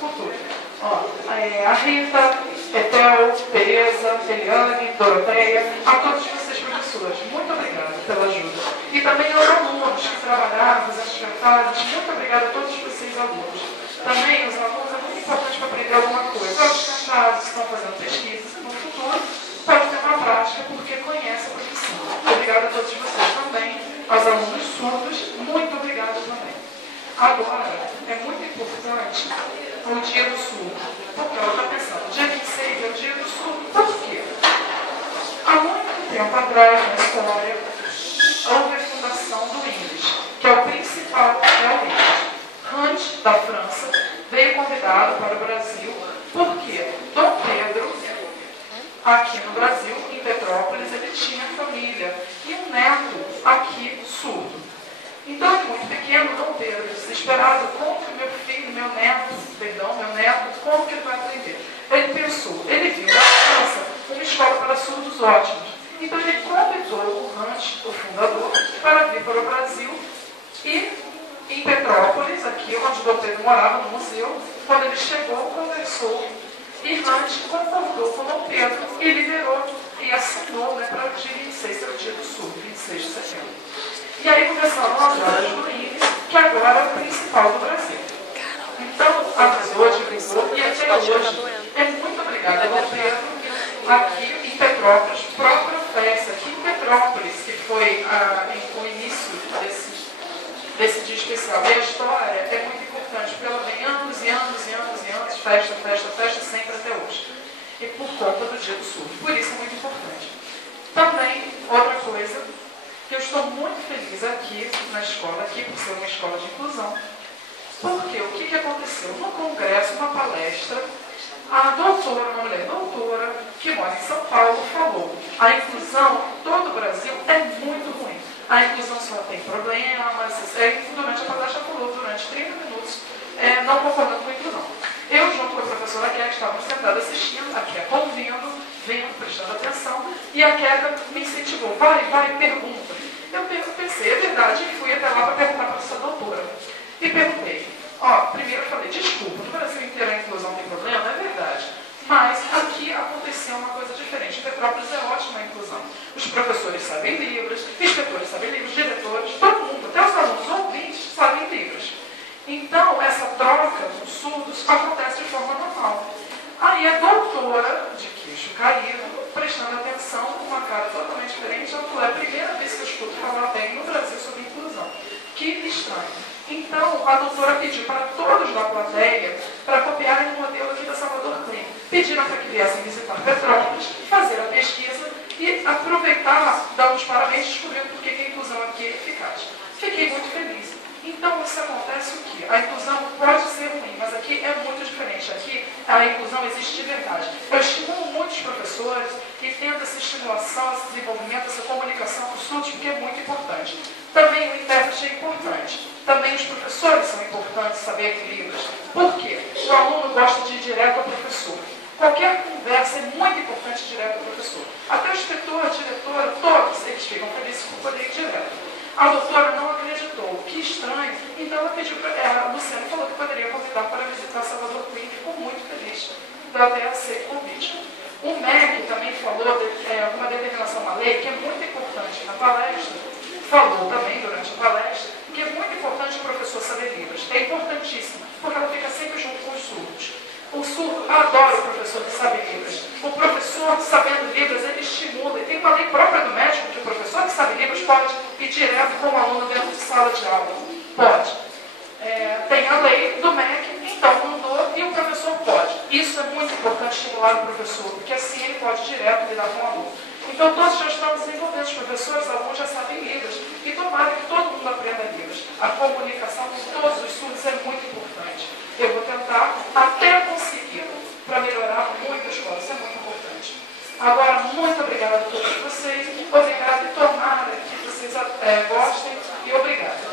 futuro. Ó, a Rita, Etel, Tereza, Eliane, Doroteia, a todos vocês professores, muito obrigada pela ajuda. E também aos alunos que trabalharam, fazendo cartazes, muito obrigada a todos vocês alunos. Também os alunos é muito importante para aprender alguma coisa. Os cartazes estão fazendo pesquisas no futuro, pode ter uma prática porque conhece a profissão. Obrigada a todos vocês também, aos alunos surdos, muito obrigada também. Agora, é muito importante o dia do surdo, porque ela está pensando, dia 26 é o dia do surdo, por quê? Há muito tempo atrás, na história, houve a fundação do INES, que é o principal, é o INES. Hunt, da França, veio convidado para o Brasil, porque Dom Pedro, aqui no Brasil, em Petrópolis, ele tinha família e um neto aqui surdo. Então, muito pequeno, Dom Pedro, desesperado, como que meu neto, como que ele vai aprender? Ele pensou, ele viu na França uma escola para surdos ótimos. Então, ele convidou o Hunt, o fundador, para vir para o Brasil e, em Petrópolis, aqui onde Dom Pedro morava, no museu, quando ele chegou, conversou, e Hunt concordou com Dom Pedro e liberou e assinou, né, para o dia 26, que é o dia do surdo, 26 de setembro. E aí começaram as horas do INES, que agora é o principal do Brasil. Então, avisou, divulgou, e até hoje é muito obrigada, Dom Pedro, aqui em Petrópolis, própria festa aqui em Petrópolis, que foi o início desse dia especial. E a história é muito importante, porque ela vem anos e anos e anos e anos, festa, festa, festa, sempre até hoje. E por conta do dia do surdo. Por isso é muito importante. Também, outra coisa, que eu estou muito feliz aqui na escola, aqui por ser uma escola de inclusão, porque o que aconteceu? No congresso, uma palestra, a doutora, uma mulher doutora, que mora em São Paulo, falou: a inclusão em todo o Brasil é muito ruim. A inclusão só tem problemas, durante a palestra falou, durante 30 minutos, não concordando com a inclusão. Eu, junto com a professora Kéia, estávamos sentados assistindo, a Kéia ouvindo, vendo, prestando atenção, e a Kéia me incentivou, vai, pergunta. Eu pensei, é verdade, e fui até lá para perguntar para essa doutora. E perguntei, primeiro eu falei, desculpa, no Brasil inteiro a inclusão tem problema, é verdade. Mas aqui aconteceu uma coisa diferente. Em Petrópolis é ótima a inclusão. Os professores sabem Libras, inspetores sabem Libras, diretores, todo mundo, até os alunos ouvintes sabem Libras. Então, essa troca dos surdos acontece de forma normal. Aí a doutora, de queixo caído, prestando atenção, com uma cara totalmente diferente, ela falou, é a primeira vez que eu escuto falar bem no Brasil sobre inclusão. Que estranho. Então, a doutora pediu para todos da plateia para copiarem o modelo aqui da Salvador Clínica. Pediram para que viessem visitar Petrópolis, fazer a pesquisa e aproveitar, dar os parabéns, descobrindo por que a inclusão aqui é eficaz. Fiquei muito feliz. Então, isso acontece o quê? A inclusão pode ser ruim, mas aqui é muito diferente. Aqui, a inclusão existe de verdade. Eu estimulo muitos professores e tento essa estimulação, esse desenvolvimento, essa comunicação com os surdos, porque é muito importante. Também o intérprete é importante. Também os professores são importantes saber Libras. Por quê? O aluno gosta de ir direto ao professor. Qualquer conversa é muito importante direto ao professor. Até o inspetor, a diretora, todos eles ficam felizes por poder ir direto. A doutora não acreditou, que estranho. Então ela pediu para a Luciana falou que poderia convidar para visitar Salvador Clínica, ficou muito feliz de até aceito o convite. O MEC também falou uma determinação da lei que é muito importante na palestra, falou também durante a palestra, que é muito importante o professor saber Libras. É importantíssimo, porque ela fica sempre junto com os surdos. O surdo adora o professor que sabe Libras. O professor, sabendo Libras, ele estimula. E tem uma lei própria do médico que o professor que sabe Libras pode ir direto com o aluno dentro de sala de aula. Pode. Tem a lei do MEC, então mandou, e o professor pode. Isso é muito importante estimular o professor, porque assim ele pode direto lidar com o aluno. Então todos já estamos desenvolvendo, os professores, os alunos já sabem Libras. E tomara que todo mundo aprenda Libras. A comunicação com todos os surdos é muito importante. Eu vou tentar até conseguir, para melhorar muito a escola. Isso é muito importante. Agora, muito obrigada a todos vocês. Obrigada e tomara que vocês gostem. E obrigada.